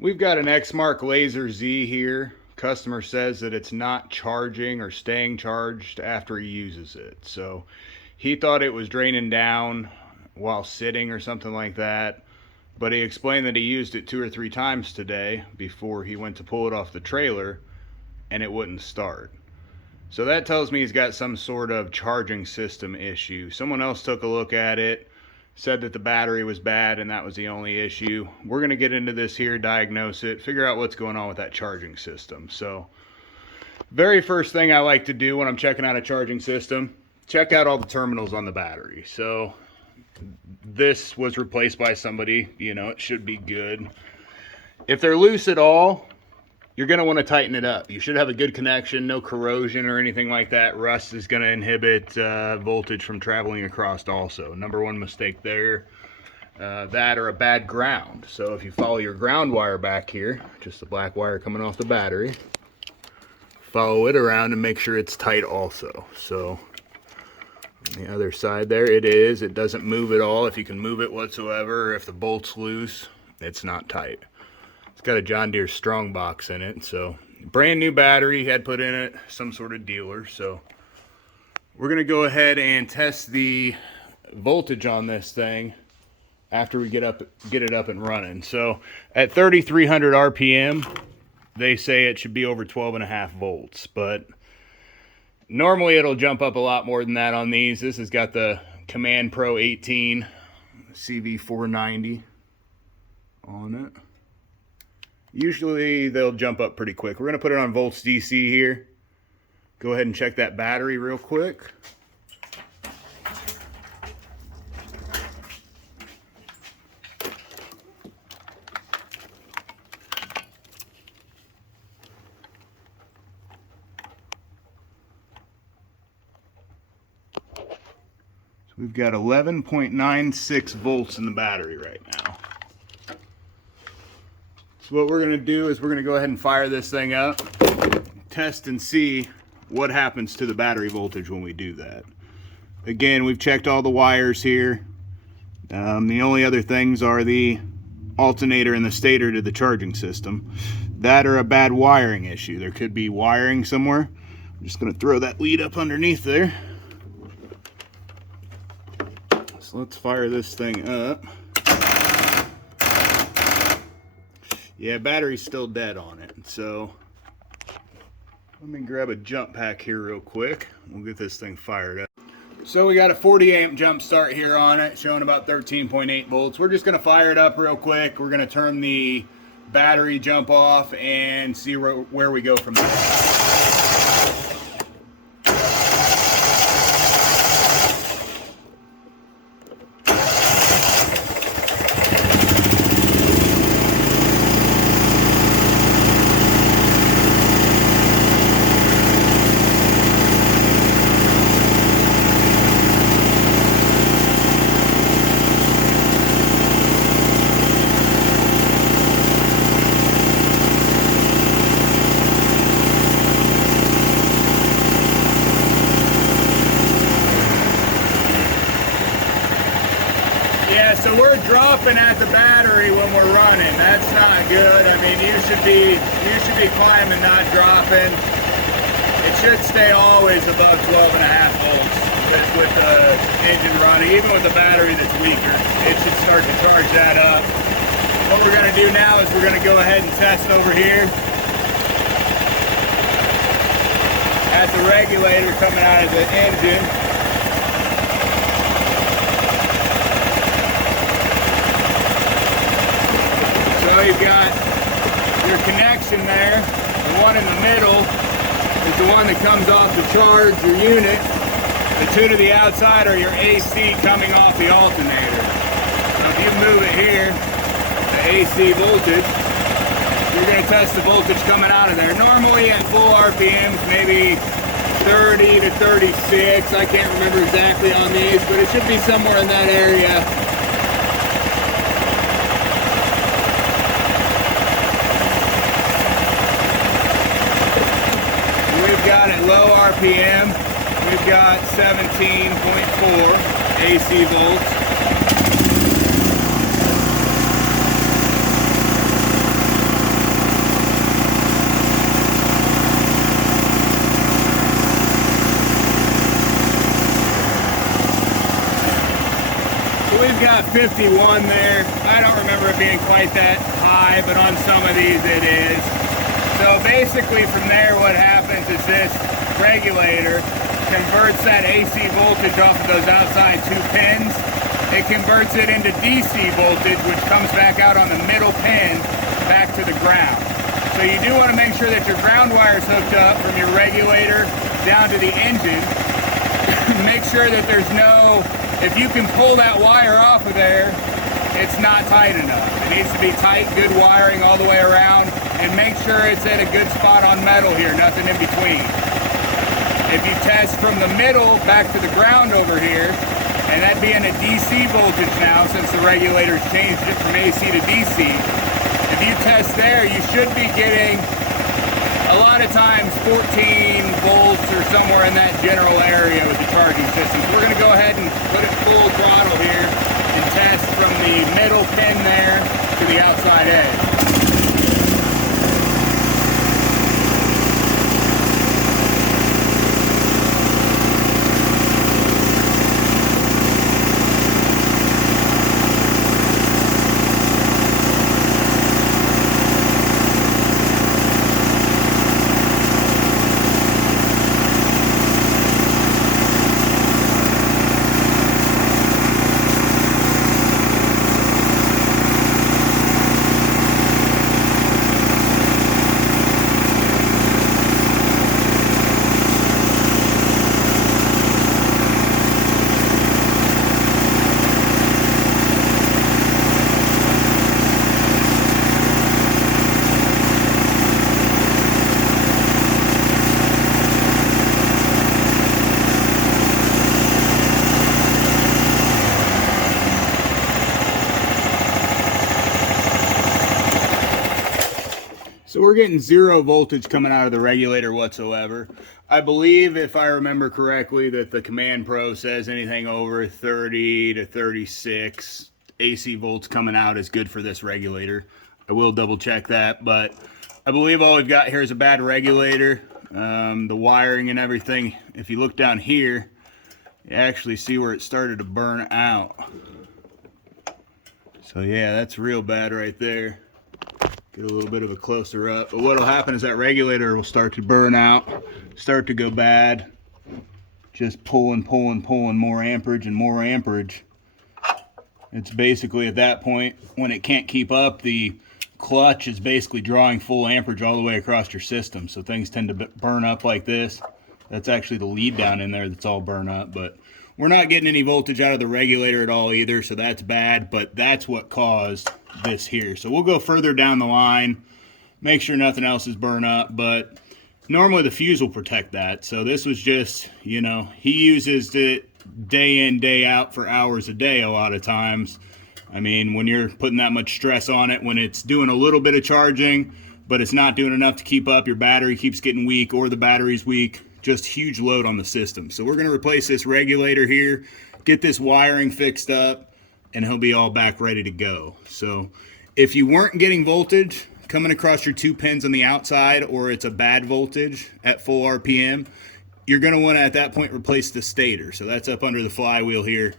We've got an Exmark Lazer Z here. Customer says that it's not charging or staying charged after he uses it. So he thought it was draining down while sitting or something like that. But he explained that he used it 2 or 3 times today before he went to pull it off the trailer and it wouldn't start. So that tells me he's got some sort of charging system issue. Someone else took a look at it, said that the battery was bad and that was the only issue. We're going to get into this here, diagnose it, figure out what's going on with that charging system. So very first thing I like to do when I'm checking out a charging system, check out all the terminals on the battery. So this was replaced by somebody, you know, it should be good. If they're loose at all, you're going to want to tighten it up. You should have a good connection, no corrosion or anything like that. Rust is going to inhibit voltage from traveling across also. Number one mistake there. That or a bad ground. So if you follow your ground wire back here, just the black wire coming off the battery, follow it around and make sure it's tight also. So on the other side there, it is. It doesn't move at all. If you can move it whatsoever, or if the bolt's loose, it's not tight. It's got a John Deere strong box in it, so brand new battery had put in it, some sort of dealer. So we're gonna go ahead and test the voltage on this thing after we get it up and running. So at 3,300 RPM, they say it should be over 12.5 volts, but normally it'll jump up a lot more than that on these. This has got the Command Pro 18 CV490 on it. Usually they'll jump up pretty quick. We're going to put it on volts DC here. Go ahead and check that battery real quick. So we've got 11.96 volts in the battery right now. So what we're going to do is we're going to go ahead and fire this thing up, test and see what happens to the battery voltage when we do that. Again, we've checked all the wires here. The only other things are the alternator and the stator to the charging system. That or a bad wiring issue. There could be wiring somewhere. I'm just going to throw that lead up underneath there. So let's fire this thing up. Yeah, battery's still dead on it, so let me grab a jump pack here real quick. We'll get this thing fired up. So we got a 40 amp jump start here on it, showing about 13.8 volts. We're just gonna fire it up real quick. We're gonna turn the battery jump off and see where we go from there. So we're dropping at the battery when we're running. That's not good. I mean, you should be climbing, not dropping. It should stay always above 12.5 volts with the engine running. Even with the battery that's weaker, it should start to charge that up. What we're going to do now is we're going to go ahead and test over here at the regulator coming out of the engine. So you've got your connection there. The one in the middle is the one that comes off to charge your unit. The two to the outside are your AC coming off the alternator. So if you move it here, the AC voltage, you're going to test the voltage coming out of there. Normally at full RPMs, maybe 30 to 36. I can't remember exactly on these, but it should be somewhere in that area. We've got at low RPM, we've got 17.4 AC volts. got 51 there. I don't remember it being quite that high, but on some of these it is. So basically from there what happens is this regulator converts that AC voltage off of those outside 2 pins. It converts it into DC voltage, which comes back out on the middle pin back to the ground. So you do want to make sure that your ground wire is hooked up from your regulator down to the engine. Make sure that there's no, if you can pull that wire off of there, it's not tight enough. It needs to be tight, good wiring all the way around, and make sure it's at a good spot on metal here, nothing in between. If you test from the middle back to the ground over here, and that'd be in a DC voltage now since the regulator's changed it from AC to DC, if you test there, you should be getting a lot of times 14 volts or somewhere in that general area with the charging system. So we're going to go ahead and put it full throttle here and test from the middle pin there to the outside edge. So we're getting 0 voltage coming out of the regulator whatsoever. I believe, if I remember correctly, that the Command Pro says anything over 30 to 36 AC volts coming out is good for this regulator. I will double check that, but I believe all we've got here is a bad regulator. The wiring and everything, if you look down here, you actually see where it started to burn out. So yeah, that's real bad right there. Get a little bit of a closer up. But what'll happen is that regulator will start to burn out, start to go bad. Just pulling more amperage and more amperage. It's basically at that point, when it can't keep up, the clutch is basically drawing full amperage all the way across your system. So things tend to burn up like this. That's actually the lead down in there that's all burned up. But we're not getting any voltage out of the regulator at all either, so that's bad. But that's what caused this here. So we'll go further down the line, make sure nothing else is burned up, but normally the fuse will protect that. So this was just, you know, he uses it day in, day out for hours a day a lot of times. I mean, when you're putting that much stress on it, when it's doing a little bit of charging, but it's not doing enough to keep up, your battery keeps getting weak or the battery's weak, just huge load on the system. So we're going to replace this regulator here, get this wiring fixed up, and he'll be all back ready to go. So if you weren't getting voltage coming across your 2 pins on the outside, or it's a bad voltage at full RPM, you're going to want to at that point replace the stator. So that's up under the flywheel here.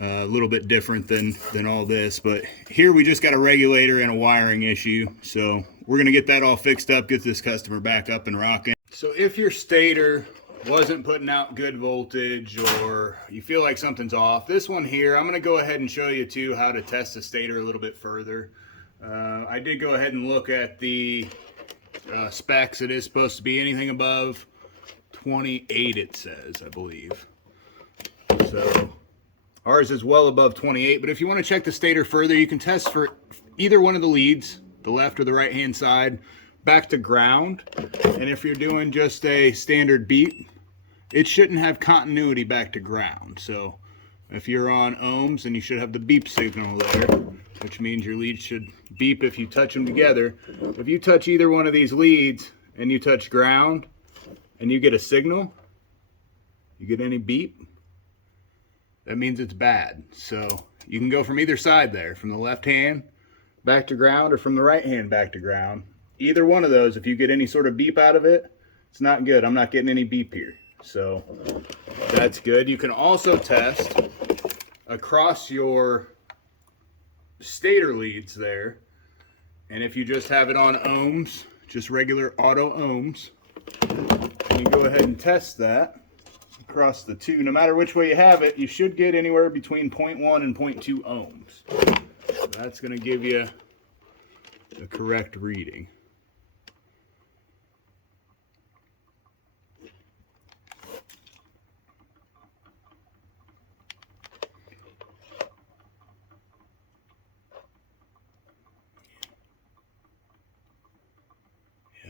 A little bit different than all this, but here we just got a regulator and a wiring issue. So we're going to get that all fixed up, get this customer back up and rocking. So if your stator wasn't putting out good voltage, or you feel like something's off, this one here, I'm going to go ahead and show you too how to test the stator a little bit further. I did go ahead and look at the specs. It is supposed to be anything above 28, it says, I believe. So ours is well above 28, but if you want to check the stator further, you can test for either one of the leads, the left or the right hand side, back to ground. And if you're doing just a standard beep, it shouldn't have continuity back to ground. So if you're on ohms, then you should have the beep signal there, which means your leads should beep if you touch them together. If you touch either one of these leads and you touch ground and you get a signal, you get any beep, that means it's bad. So you can go from either side there, from the left hand back to ground or from the right hand back to ground. Either one of those, if you get any sort of beep out of it, it's not good. I'm not getting any beep here. So that's good. You can also test across your stator leads there. And if you just have it on ohms, just regular auto ohms, you go ahead and test that across the two. No matter which way you have it, you should get anywhere between 0.1 and 0.2 ohms. So that's going to give you the correct reading.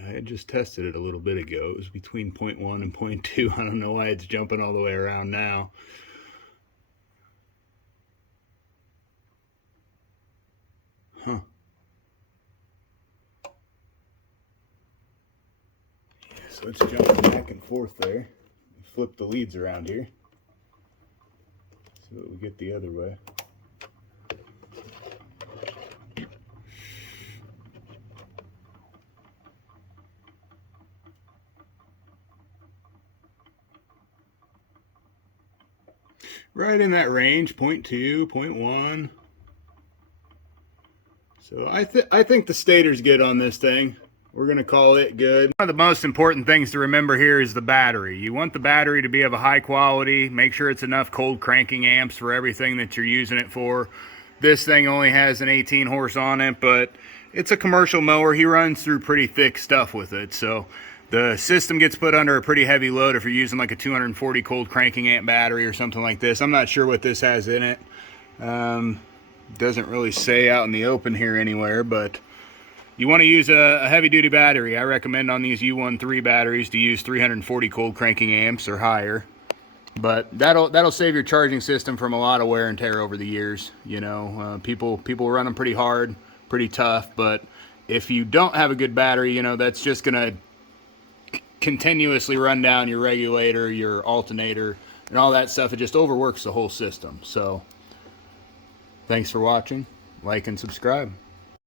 I had just tested it a little bit ago. It was between 0.1 and 0.2. I don't know why it's jumping all the way around now. Huh. Yeah, so it's jumping back and forth there. Flip the leads around here. See what we get the other way. Right in that range, 0.2, 0.1. So I think the stator's good on this thing. We're going to call it good. One of the most important things to remember here is the battery. You want the battery to be of a high quality. Make sure it's enough cold cranking amps for everything that you're using it for. This thing only has an 18 horse on it, but it's a commercial mower. He runs through pretty thick stuff with it. So the system gets put under a pretty heavy load if you're using like a 240 cold cranking amp battery or something like this. I'm not sure what this has in it. Doesn't really say out in the open here anywhere, but you want to use a heavy duty battery. I recommend on these U13 batteries to use 340 cold cranking amps or higher. But that'll save your charging system from a lot of wear and tear over the years. You know, people run them pretty hard, pretty tough, but if you don't have a good battery, you know, that's just gonna continuously run down your regulator, your alternator, and all that stuff. It just overworks the whole system. So thanks for watching. Like and subscribe.